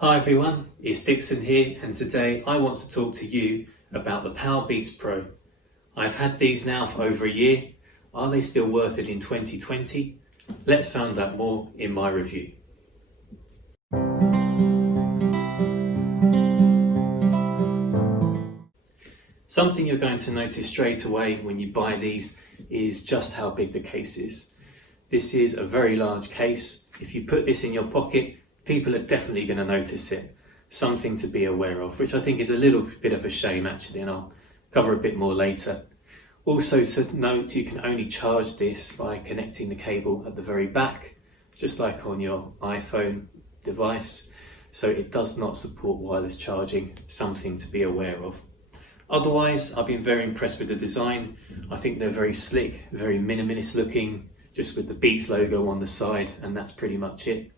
Hi everyone, it's Dixon here, and today I want to talk to you about the Powerbeats Pro. I've had these now for over a year. Are they still worth it in 2020? Let's find out more in my review. Something you're going to notice straight away when you buy these is just how big the case is. This is a very large case. If you put this in your pocket, people are definitely going to notice it. Something to be aware of, which I think is a little bit of a shame actually, and I'll cover a bit more later. Also to note, you can only charge this by connecting the cable at the very back, just like on your iPhone device. So it does not support wireless charging, something to be aware of. Otherwise, I've been very impressed with the design. I think they're very slick, very minimalist looking, just with the Beats logo on the side, and that's pretty much it.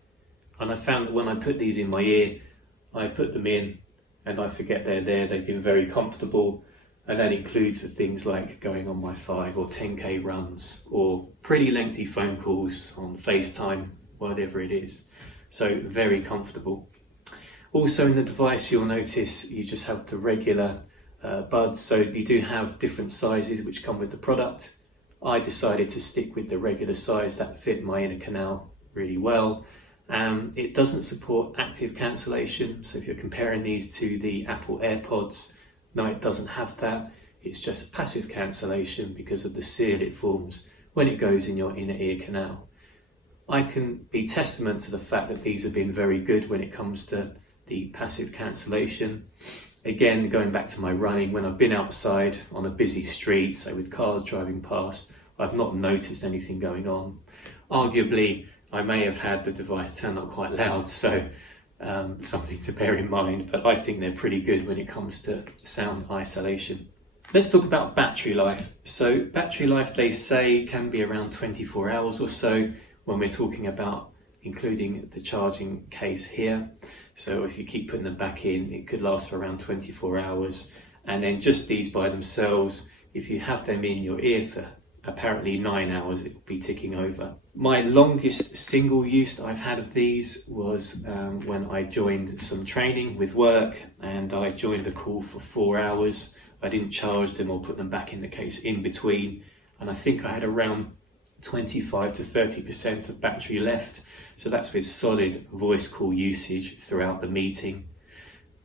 And I found that when I put these in my ear, I put them in and I forget they're there. They've been very comfortable, and that includes for things like going on my 5 or 10k runs or pretty lengthy phone calls on FaceTime, whatever it is. So very comfortable. Also in the device, you'll notice you just have the regular buds. So you do have different sizes which come with the product. I decided to stick with the regular size that fit my inner canal really well. It doesn't support active cancellation, so if you're comparing these to the Apple AirPods, no, it doesn't have that. It's just passive cancellation because of the seal it forms when it goes in your inner ear canal. I can be testament to the fact that these have been very good when it comes to the passive cancellation. Again, going back to my running, when I've been outside on a busy street, so with cars driving past, I've not noticed anything going on. Arguably, I may have had the device turn up quite loud, so something to bear in mind, but I think they're pretty good when it comes to sound isolation. Let's talk about battery life. So battery life, they say, can be around 24 hours or so when we're talking about including the charging case here. So if you keep putting them back in, it could last for around 24 hours. And then just these by themselves, if you have them in your ear for apparently 9 hours, it will be ticking over. My longest single use I've had of these was when I joined some training with work, and I joined the call for 4 hours. I didn't charge them or put them back in the case in between, and I think I had around 25 to 30% of battery left. So that's with solid voice call usage throughout the meeting.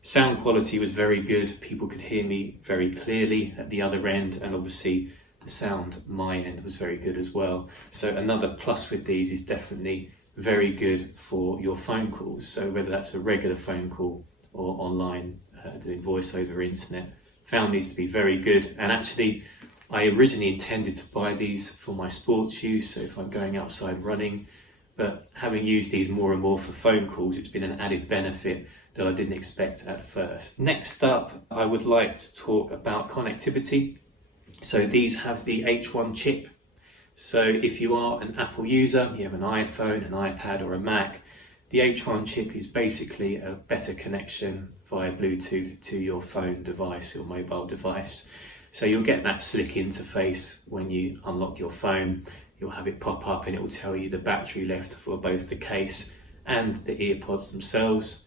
Sound quality was very good. People could hear me very clearly at the other end, and obviously the sound my end was very good as well. So another plus with these is definitely very good for your phone calls. So whether that's a regular phone call or online doing voice over internet, found these to be very good. And actually, I originally intended to buy these for my sports use, so if I'm going outside running, but having used these more and more for phone calls, it's been an added benefit that I didn't expect at first. Next up, I would like to talk about connectivity. So these have the H1 chip. So if you are an Apple user, you have an iPhone, an iPad or a Mac, the H1 chip is basically a better connection via Bluetooth to your phone device, your mobile device. So you'll get that slick interface when you unlock your phone. You'll have it pop up and it will tell you the battery left for both the case and the earpods themselves.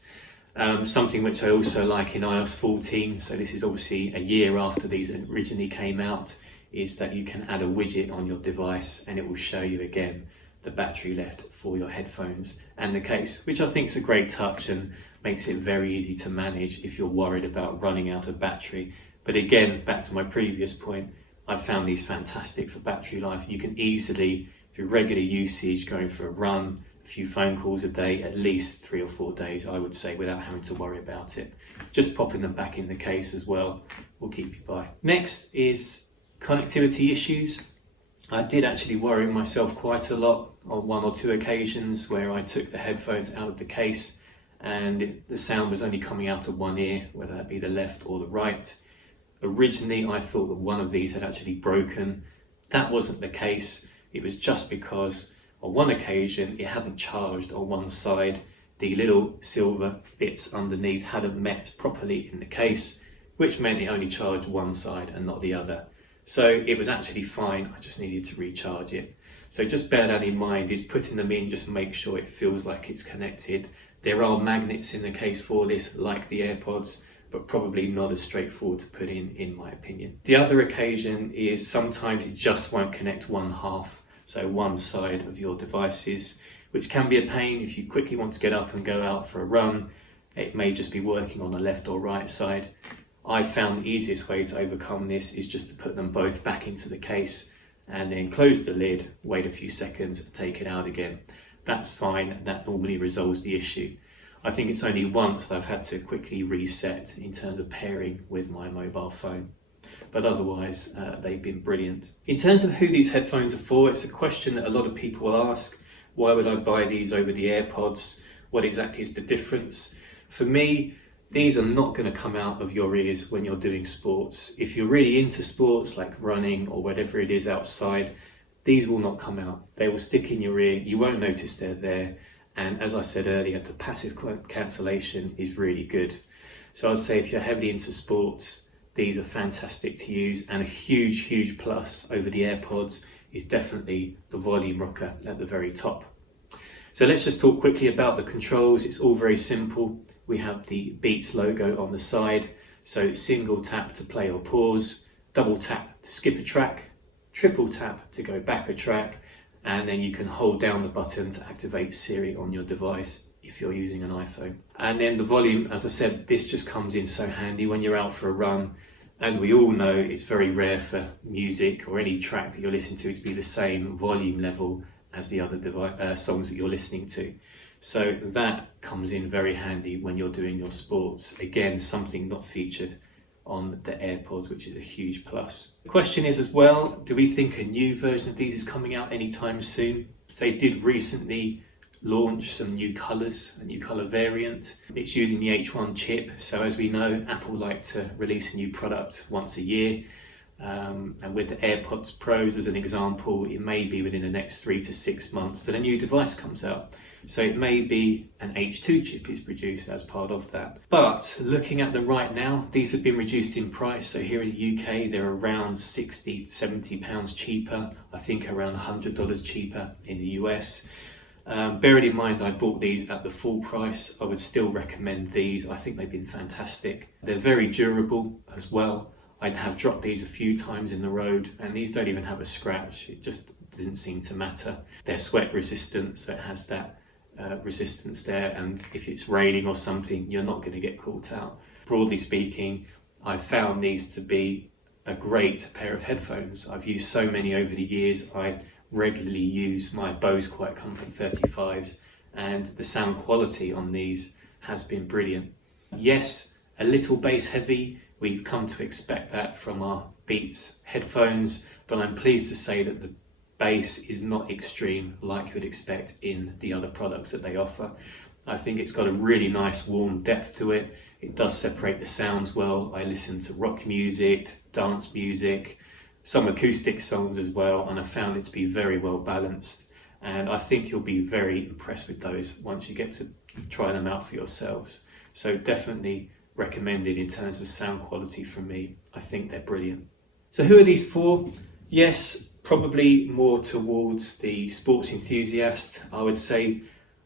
Something which I also like in iOS 14, so this is obviously a year after these originally came out, is that you can add a widget on your device and it will show you again the battery left for your headphones and the case, which I think is a great touch and makes it very easy to manage if you're worried about running out of battery. But again, back to my previous point, I've found these fantastic for battery life. You can easily, through regular usage, going for a run, a few phone calls a day, at least 3 or 4 days, I would say, without having to worry about it. Just popping them back in the case as well will keep you by. Next is connectivity issues. I did actually worry myself quite a lot on 1 or 2 occasions where I took the headphones out of the case and the sound was only coming out of one ear, whether that be the left or the right. Originally, I thought that one of these had actually broken. That wasn't the case. It was just because on one occasion it hadn't charged on one side. The little silver bits underneath hadn't met properly in the case, which meant it only charged one side and not the other. So it was actually fine. I just needed to recharge it. So just bear that in mind, is putting them in, just make sure it feels like it's connected. There are magnets in the case for this, like the AirPods, but probably not as straightforward to put in my opinion. The other occasion is sometimes it just won't connect one half, so one side of your devices, which can be a pain if you quickly want to get up and go out for a run. It may just be working on the left or right side. I found the easiest way to overcome this is just to put them both back into the case and then close the lid, wait a few seconds, take it out again. That's fine, that normally resolves the issue. I think it's only once that I've had to quickly reset in terms of pairing with my mobile phone. But otherwise, they've been brilliant. In terms of who these headphones are for, it's a question that a lot of people will ask. Why would I buy these over the AirPods? What exactly is the difference? For me, these are not going to come out of your ears when you're doing sports. If you're really into sports like running or whatever it is outside, these will not come out. They will stick in your ear. You won't notice they're there. And as I said earlier, the passive cancellation is really good. So I'd say if you're heavily into sports, these are fantastic to use, and a huge plus over the AirPods is definitely the volume rocker at the very top. So let's just talk quickly about the controls. It's all very simple. We have the Beats logo on the side. So single tap to play or pause, double tap to skip a track, triple tap to go back a track, and then you can hold down the button to activate Siri on your device if you're using an iPhone. And then the volume, as I said, this just comes in so handy when you're out for a run. As we all know, it's very rare for music or any track that you're listening to be the same volume level as the other songs that you're listening to. So that comes in very handy when you're doing your sports. Again, something not featured on the AirPods, which is a huge plus. The question is as well, do we think a new version of these is coming out anytime soon? They did recently launch some new colours, a new colour variant. It's using the H1 chip, so as we know, Apple like to release a new product once a year. And with the AirPods Pros as an example, it may be within the next 3 to 6 months that a new device comes out. So it may be an H2 chip is produced as part of that. But looking at them right now, these have been reduced in price. So here in the UK, they're around 60, 70 pounds cheaper. I think around $100 cheaper in the US. Bearing in mind I bought these at the full price, I would still recommend these. I think they've been fantastic. They're very durable as well. I have dropped these a few times in the road, and these don't even have a scratch. It just doesn't seem to matter. They're sweat resistant, so it has that resistance there, and if it's raining or something, you're not going to get caught out. Broadly speaking, I've found these to be a great pair of headphones. I've used so many over the years. I regularly use my Bose Quiet Comfort 35s, and the sound quality on these has been brilliant. Yes, a little bass heavy. We've come to expect that from our Beats headphones, but I'm pleased to say that the bass is not extreme like you would expect in the other products that they offer. I think it's got a really nice warm depth to it. It does separate the sounds well. I listen to rock music, dance music, some acoustic songs as well, and I found it to be very well balanced. And I think you'll be very impressed with those once you get to try them out for yourselves. So definitely recommended in terms of sound quality from me. I think they're brilliant. So who are these for? Yes, probably more towards the sports enthusiast. I would say,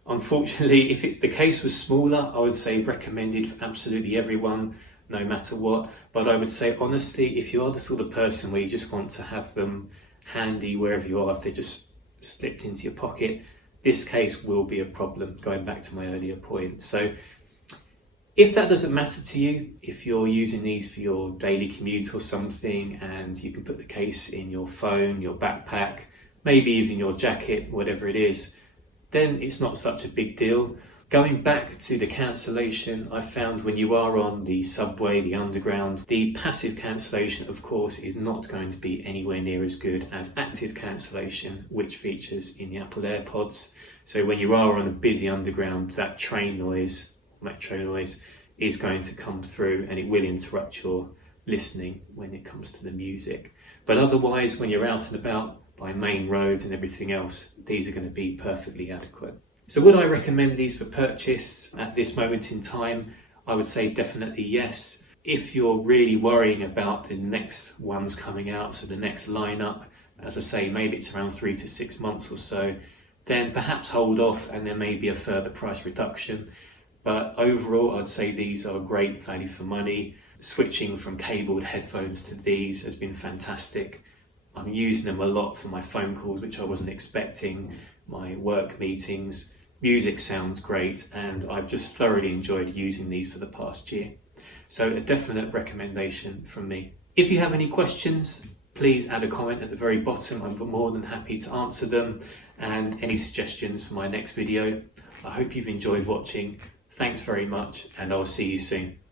unfortunately, if the case was smaller, I would say recommended for absolutely everyone, no matter what. But I would say, honestly, if you are the sort of person where you just want to have them handy wherever you are, if they just slipped into your pocket, this case will be a problem, going back to my earlier point. So if that doesn't matter to you, if you're using these for your daily commute or something, and you can put the case in your phone, your backpack, maybe even your jacket, whatever it is, then it's not such a big deal. Going back to the cancellation, I found when you are on the subway, the underground, the passive cancellation, of course, is not going to be anywhere near as good as active cancellation, which features in the Apple AirPods. So when you are on a busy underground, that train noise, metro noise, is going to come through, and it will interrupt your listening when it comes to the music. But otherwise, when you're out and about by main roads and everything else, these are going to be perfectly adequate. So would I recommend these for purchase at this moment in time? I would say definitely yes. If you're really worrying about the next ones coming out, so the next lineup, as I say, maybe it's around 3 to 6 months or so, then perhaps hold off and there may be a further price reduction. But overall, I'd say these are great value for money. Switching from cabled headphones to these has been fantastic. I'm using them a lot for my phone calls, which I wasn't expecting, my work meetings. Music sounds great, and I've just thoroughly enjoyed using these for the past year. So a definite recommendation from me. If you have any questions, please add a comment at the very bottom. I'm more than happy to answer them, and any suggestions for my next video. I hope you've enjoyed watching. Thanks very much, and I'll see you soon.